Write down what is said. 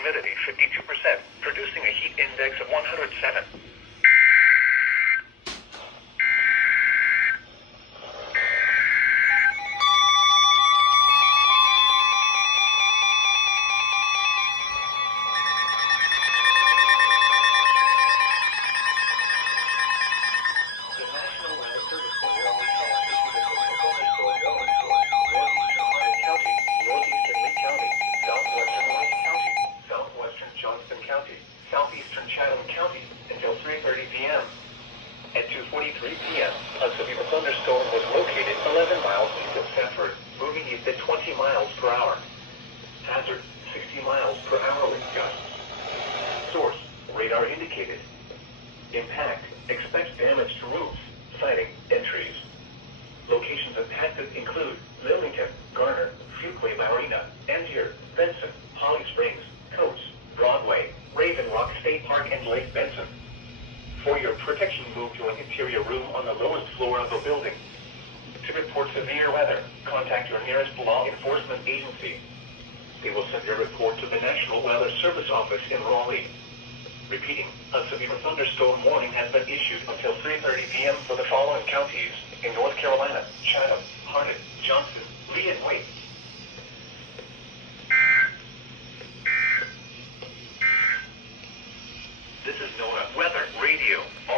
humidity 52%, producing a heat index of 107. The National Weather Service forecast issued a thunderstorm warning for northeastern Hardin County, northeastern Lee County, southwestern Lake County, southwestern Johnston County, southeastern Chatham County until 3:30 p.m. At 2:43 p.m., a severe thunderstorm was located 11 miles east of Sanford, moving east at 20 miles per hour. Hazard, 60 miles per hour wind gusts. Source, radar indicated. Impact, expect damage to roofs, siding, and trees. Locations impacted include Lillington, Garner, Fuquay Marina, Angier, Benson, Holly Springs, Coates, Broadway, Raven Rock State Park, and Lake Benson. For your protection, move to an interior room on the lowest floor of the building. To report severe weather, contact your nearest law enforcement agency. They will send your report to the National Weather Service office in Raleigh. Repeating, a severe thunderstorm warning has been issued until 3:30 p.m. for the following counties in North Carolina: Chatham, Hardin, Johnston, Lee, and Wake.